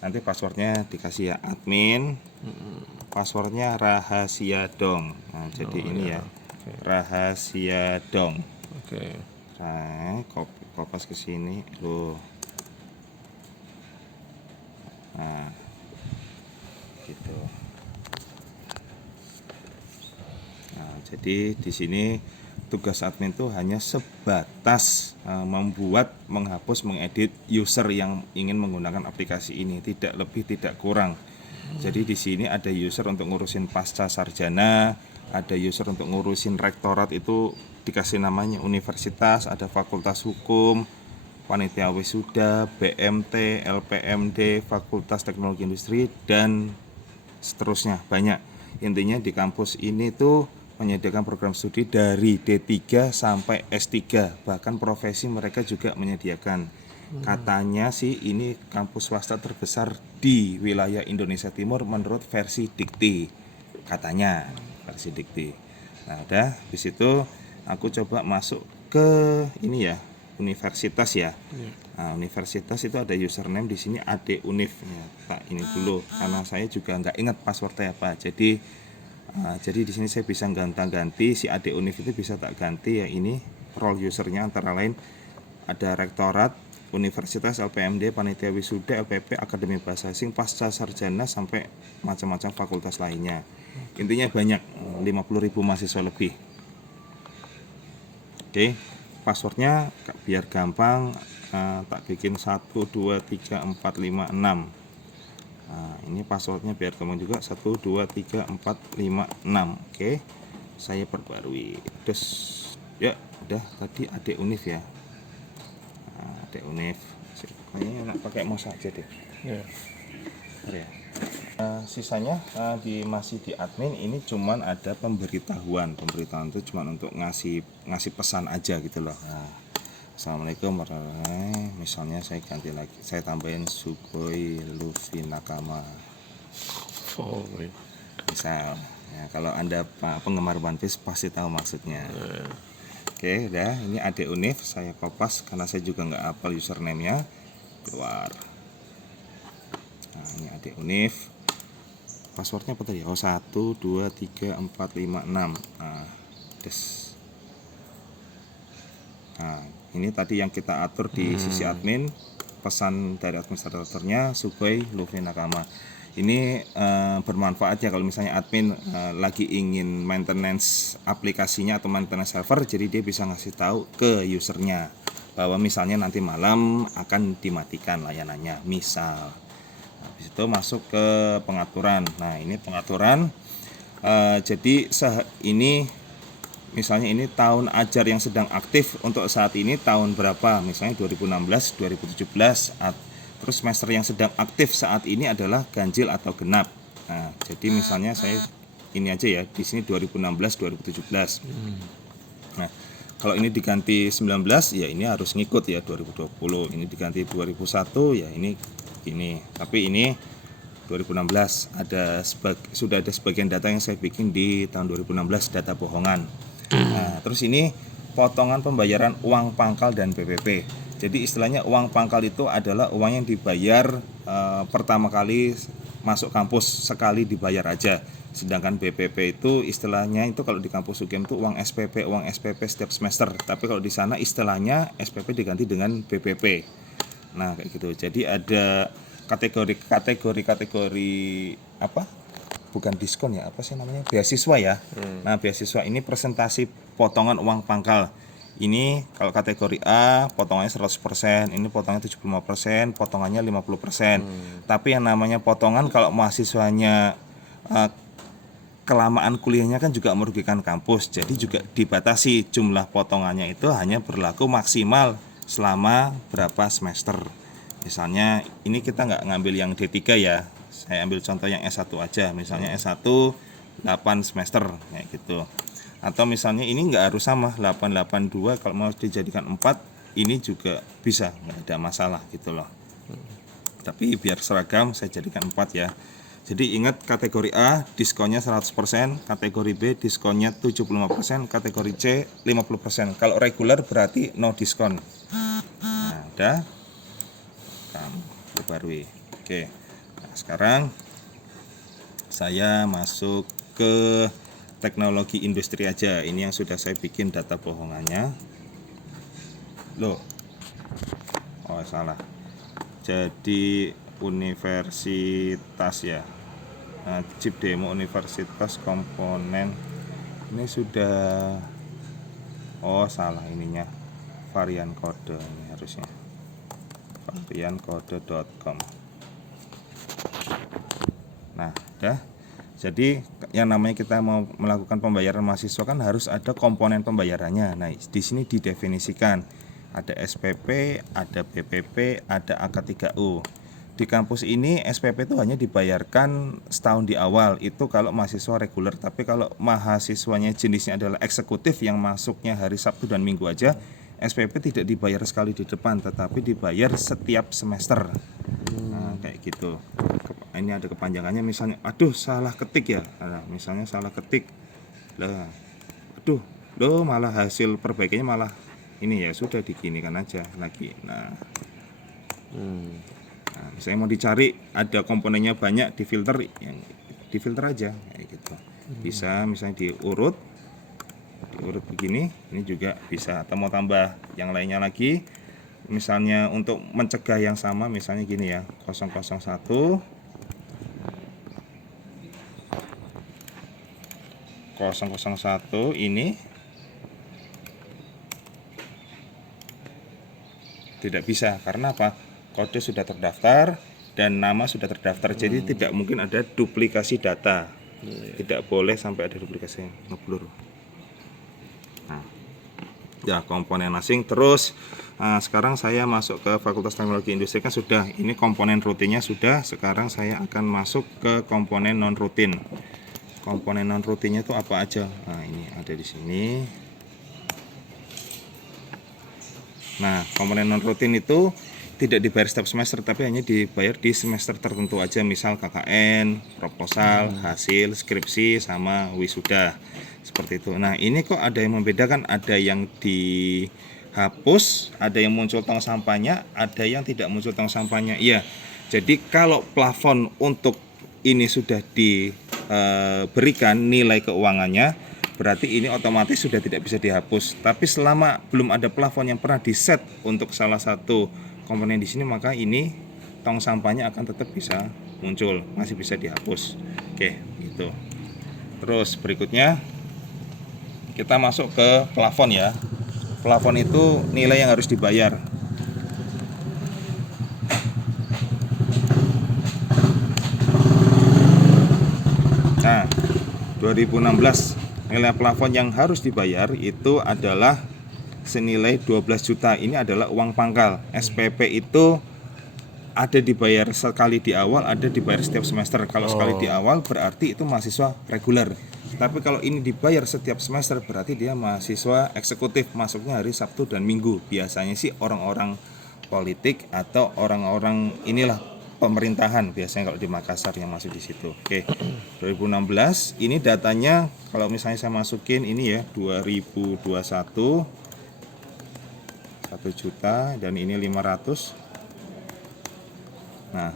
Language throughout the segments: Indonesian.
Nanti passwordnya dikasih ya admin, passwordnya rahasia dong. Nah, jadi ini ya, rahasia dong. Oke. Nah, kopas ke sini loh. Nah, gitu. Nah, jadi di sini tugas admin itu hanya sebatas membuat, menghapus, mengedit user yang ingin menggunakan aplikasi ini, tidak lebih tidak kurang. Jadi di sini ada user untuk ngurusin pasca sarjana, ada user untuk ngurusin rektorat, itu dikasih namanya universitas, ada fakultas hukum, panitia wisuda, BMT, LPMD, fakultas teknologi industri, dan seterusnya, banyak. Intinya di kampus ini tuh menyediakan program studi dari D3 sampai S3, bahkan profesi mereka juga menyediakan. Katanya sih ini kampus swasta terbesar di wilayah Indonesia Timur menurut versi Dikti, katanya versi Dikti. Nah udah, habis itu aku coba masuk ke ini ya, universitas ya. Nah, universitas itu ada username di sini AD Univ ya. Tak ini dulu karena saya juga nggak ingat passwordnya apa. Jadi di sini saya bisa ganti si AD Univ itu, bisa tak ganti ya. Ini role usernya antara lain ada rektorat, universitas, LPMD, panitia wisuda, LPP, akademi bahasa asing, pasca sarjana, sampai macam-macam fakultas lainnya. Intinya banyak, 50.000 mahasiswa lebih. Oke, passwordnya biar gampang, tak bikin 1, 2, 3, 4, 5, 6. Nah, ini passwordnya biar gampang juga, 1, 2, 3, 4, 5, 6. Oke, saya perbarui. Terus ya udah, tadi adik Univ ya. Nah, adik Univ kayaknya enak pakai mouse aja deh. Ya. Ya. Sisanya masih di admin ini cuman ada pemberitahuan itu cuman untuk ngasih pesan aja gitu loh. Nah, Assalamualaikum warahmatullahi wabarakatuh. Misalnya saya ganti lagi, saya tambahin Sukhoi Luffy Nakama. Oh, baik. Misal, ya, kalau Anda penggemar One Piece pasti tahu maksudnya. Oke, udah, ini adik Univ, saya kopas karena saya juga nggak hafal username-nya. Keluar. Nah, ini adik Univ. Passwordnya apa tadi? 1, 2, 3, 4, 5, 6. Nah, nah, ini tadi yang kita atur di sisi admin. Pesan dari administratornya Sukhoi Luffy Nakama. Ini bermanfaat ya kalau misalnya admin lagi ingin maintenance aplikasinya atau maintenance server, jadi dia bisa ngasih tahu ke usernya bahwa misalnya nanti malam akan dimatikan layanannya, misal. Habis itu masuk ke pengaturan. Nah, ini pengaturan. Jadi ini misalnya ini tahun ajar yang sedang aktif untuk saat ini tahun berapa? Misalnya 2016, 2017. Terus semester yang sedang aktif saat ini adalah ganjil atau genap. Nah, jadi misalnya saya ini aja ya, di sini 2016, 2017. Nah, kalau ini diganti 19 ya ini harus ngikut ya 2020. Ini diganti 2001 ya ini. Tapi ini 2016 sudah ada sebagian data yang saya bikin di tahun 2016, data bohongan. Nah, terus ini potongan pembayaran uang pangkal dan BPP. Jadi istilahnya uang pangkal itu adalah uang yang dibayar pertama kali masuk kampus, sekali dibayar aja. Sedangkan BPP itu istilahnya itu kalau di kampus UGM itu uang SPP setiap semester. Tapi kalau di sana istilahnya SPP diganti dengan BPP. Nah, kayak gitu. Jadi ada kategori apa? Bukan diskon ya, apa sih namanya? Beasiswa ya. Nah, beasiswa ini presentasi potongan uang pangkal. Ini kalau kategori A potongannya 100%, ini potongannya 75%, potongannya 50%. Tapi yang namanya potongan kalau mahasiswanya kelamaan kuliahnya kan juga merugikan kampus. Jadi juga dibatasi jumlah potongannya, itu hanya berlaku maksimal selama berapa semester. Misalnya ini kita nggak ngambil yang D3 ya, saya ambil contoh yang S1 aja. Misalnya S1 8 semester kayak gitu. Atau misalnya ini nggak harus sama 882, kalau mau dijadikan 4 ini juga bisa, nggak ada masalah gitu loh. Tapi biar seragam saya jadikan 4 ya. Jadi ingat, kategori A diskonnya 100%, kategori B diskonnya 75%, kategori C 50%. Kalau reguler berarti no diskon. Nah, udah. Perbarui. Oke. Nah, sekarang saya masuk ke teknologi industri aja. Ini yang sudah saya bikin data bohongannya. Loh, oh salah. Jadi universitas ya. Nah, chip demo universitas komponen ini sudah, oh salah ininya, varian kode ini harusnya variankode.com. Nah, udah. Jadi yang namanya kita mau melakukan pembayaran mahasiswa kan harus ada komponen pembayarannya. Nah, di sini didefinisikan ada SPP, ada BPP, ada AK3U. Di kampus ini SPP itu hanya dibayarkan setahun di awal, itu kalau mahasiswa reguler. Tapi kalau mahasiswanya jenisnya adalah eksekutif yang masuknya hari Sabtu dan Minggu aja, SPP tidak dibayar sekali di depan, tetapi dibayar setiap semester. Nah, kayak gitu. Ini ada kepanjangannya, misalnya, aduh salah ketik ya. Nah, misalnya salah ketik, lah, aduh, loh malah hasil perbaikannya malah ini, ya sudah diginikan aja lagi. Nah, misalnya mau dicari ada komponennya banyak, difilter, yang difilter aja kayak gitu. Bisa misalnya diurut begini, ini juga bisa. Atau mau tambah yang lainnya lagi, misalnya untuk mencegah yang sama, misalnya gini ya, 001 ini tidak bisa, karena apa? Kode sudah terdaftar dan nama sudah terdaftar, jadi tidak mungkin ada duplikasi data. Tidak boleh sampai ada duplikasi, ngeblur. Nah, ya komponen asing. Terus sekarang saya masuk ke Fakultas Teknologi Industri, kan sudah, ini komponen rutinnya sudah. Sekarang saya akan masuk ke komponen non rutin. Komponen non rutinnya itu apa aja? Nah, ini ada di sini. Nah, komponen non rutin itu tidak dibayar setiap semester, tapi hanya dibayar di semester tertentu aja. Misal KKN, proposal, hasil, skripsi, sama wisuda. Seperti itu. Nah, ini kok ada yang membedakan, ada yang dihapus, ada yang muncul tong sampahnya, ada yang tidak muncul tong sampahnya. Iya. Jadi kalau plafon untuk ini sudah diberikan nilai keuangannya, berarti ini otomatis sudah tidak bisa dihapus. Tapi selama belum ada plafon yang pernah diset untuk salah satu komponen di sini, maka ini tong sampahnya akan tetap bisa muncul, masih bisa dihapus. Oke, gitu. Terus berikutnya kita masuk ke plafon ya. Plafon itu nilai yang harus dibayar. Nah, 2016 nilai plafon yang harus dibayar itu adalah senilai 12 juta. Ini adalah uang pangkal. SPP itu ada dibayar sekali di awal, ada dibayar setiap semester. Kalau sekali di awal berarti itu mahasiswa reguler. Tapi kalau ini dibayar setiap semester berarti dia mahasiswa eksekutif, masuknya hari Sabtu dan Minggu. Biasanya sih orang-orang politik atau orang-orang inilah pemerintahan, biasanya kalau di Makassar yang masuk di situ. Oke. 2016 ini datanya, kalau misalnya saya masukin ini ya, 2021 1 juta dan ini 500. Nah,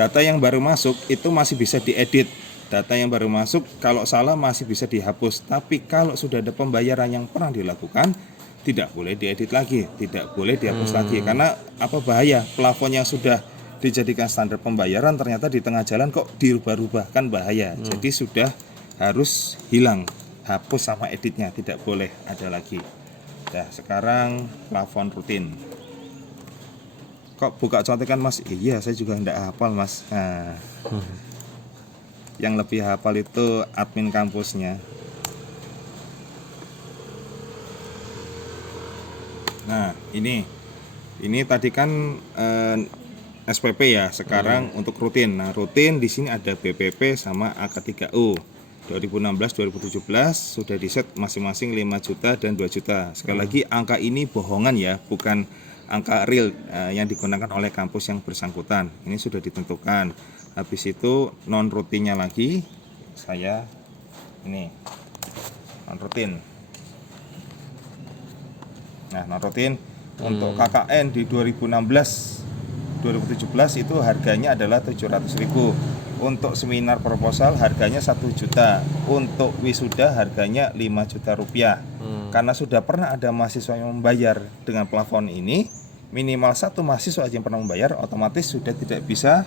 data yang baru masuk itu masih bisa diedit. Data yang baru masuk kalau salah masih bisa dihapus. Tapi kalau sudah ada pembayaran yang pernah dilakukan, tidak boleh diedit lagi, tidak boleh dihapus lagi. Karena apa, bahaya, plafon yang sudah dijadikan standar pembayaran ternyata di tengah jalan kok dirubah-rubah, kan bahaya. Jadi sudah harus hilang, hapus sama editnya, tidak boleh ada lagi. Nah, sekarang plafon rutin. Kok buka contekan Mas? Iya, saya juga tidak hafal Mas. Nah, yang lebih hafal itu admin kampusnya. Nah, ini tadi kan SPP ya. Sekarang untuk rutin. Nah, rutin di sini ada BPP sama AK3U. 2016-2017 sudah diset masing-masing 5 juta dan 2 juta. Sekali lagi angka ini bohongan ya, bukan angka real yang digunakan oleh kampus yang bersangkutan. Ini sudah ditentukan. Habis itu non rutinnya lagi, saya ini non rutin. Nah, non rutin untuk KKN di 2016 2017 itu harganya adalah 700.000. Untuk seminar proposal harganya 1 juta. Untuk wisuda harganya 5 juta rupiah. Karena sudah pernah ada mahasiswa yang membayar dengan plafon ini, minimal 1 mahasiswa aja yang pernah membayar, otomatis sudah tidak bisa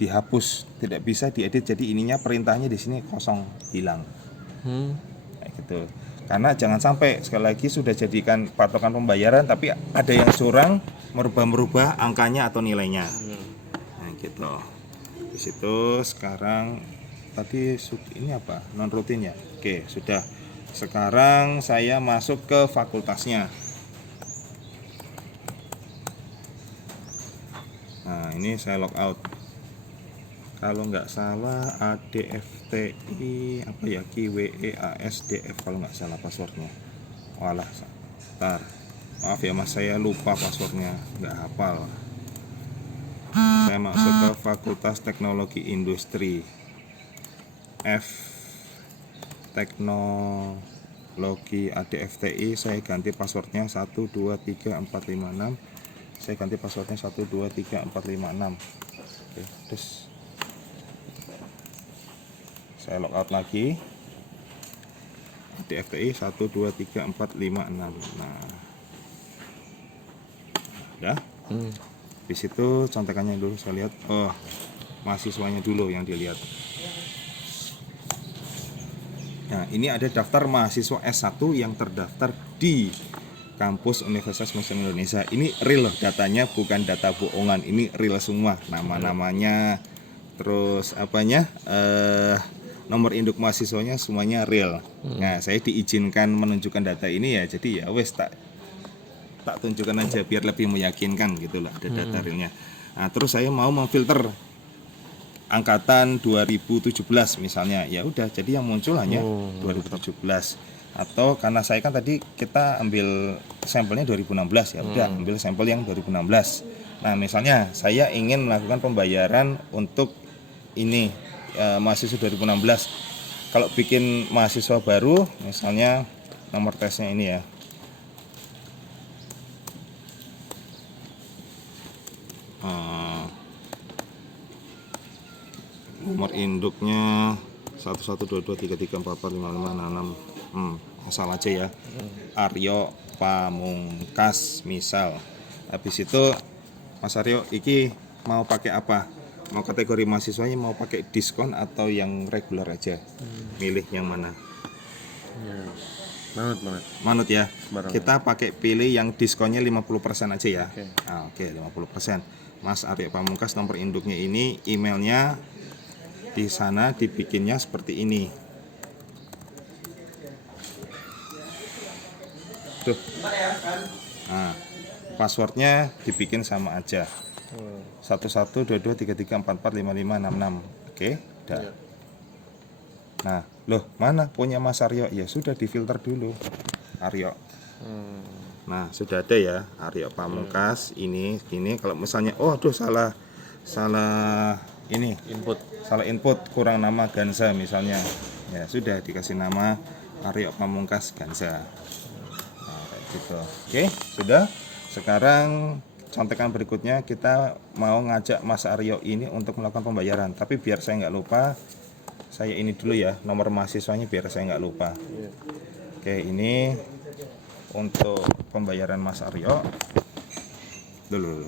dihapus, tidak bisa diedit. Jadi ininya perintahnya di sini kosong, hilang. Kayak gitu. Karena jangan sampai sekali lagi sudah jadikan patokan pembayaran tapi ada yang curang, merubah-merubah angkanya atau nilainya. Nah, gitu. Di situ sekarang tadi ini apa? Non rutin ya. Oke, sudah. Sekarang saya masuk ke fakultasnya. Nah, ini saya log out. Kalau nggak salah ADFTI apa ya, QWEASDF kalau nggak salah passwordnya. Walah, bentar. Maaf ya mas, saya lupa passwordnya, nggak hafal. Saya masuk ke Fakultas Teknologi Industri. Teknologi ADFTI, saya ganti passwordnya 123456. Saya ganti passwordnya 123456. Oke, terus saya logout lagi. DFTI 123456. Nah, udah. Di situ contekannya dulu saya lihat. Oh, mahasiswanya dulu yang dilihat. Nah, ini ada daftar mahasiswa S1 yang terdaftar di kampus Universitas Muslim Indonesia. Ini real loh datanya, bukan data bohongan. Ini real semua, nama-namanya, terus apanya, nomor induk mahasiswanya semuanya real. Nah, saya diizinkan menunjukkan data ini ya, jadi ya wes tak tunjukkan aja biar lebih meyakinkan gitu loh, ada data realnya. Nah, terus saya mau memfilter angkatan 2017 misalnya, ya udah jadi yang muncul hanya 2017. Atau karena saya kan tadi kita ambil sampelnya 2016 ya, udah ambil sampel yang 2016. Nah, misalnya saya ingin melakukan pembayaran untuk ini mahasiswa 2016. Kalau bikin mahasiswa baru, misalnya nomor tesnya ini ya. Nomor induknya 112233445566. Asal aja ya. Aryo Pamungkas misal. Habis itu Mas Aryo iki mau pakai apa? Mau kategori mahasiswanya mau pakai diskon atau yang reguler aja? Milih yang mana? Ya. Manut ya. Barang. Kita pakai pilih yang diskonnya 50% aja ya. Oke. Oke, 50%. Mas Aryo Pamungkas nomor induknya ini, emailnya di sana dibikinnya seperti ini. Tuh. Nah, passwordnya dibikin sama aja. 112233445566. Oke, udah. Nah, loh mana punya Mas Aryo? Ya sudah difilter dulu Aryo. Nah, sudah ada ya Aryo Pamungkas ini. Kalau misalnya salah ini salah input, kurang nama Ganza misalnya, ya sudah dikasih nama Aryo Pamungkas Ganza. Nah, kayak gitu. Oke, sudah. Sekarang contekan berikutnya kita mau ngajak Mas Aryo ini untuk melakukan pembayaran. Tapi biar saya nggak lupa, saya ini dulu ya nomor mahasiswanya biar saya nggak lupa. Oke, ini untuk pembayaran Mas Aryo dulu.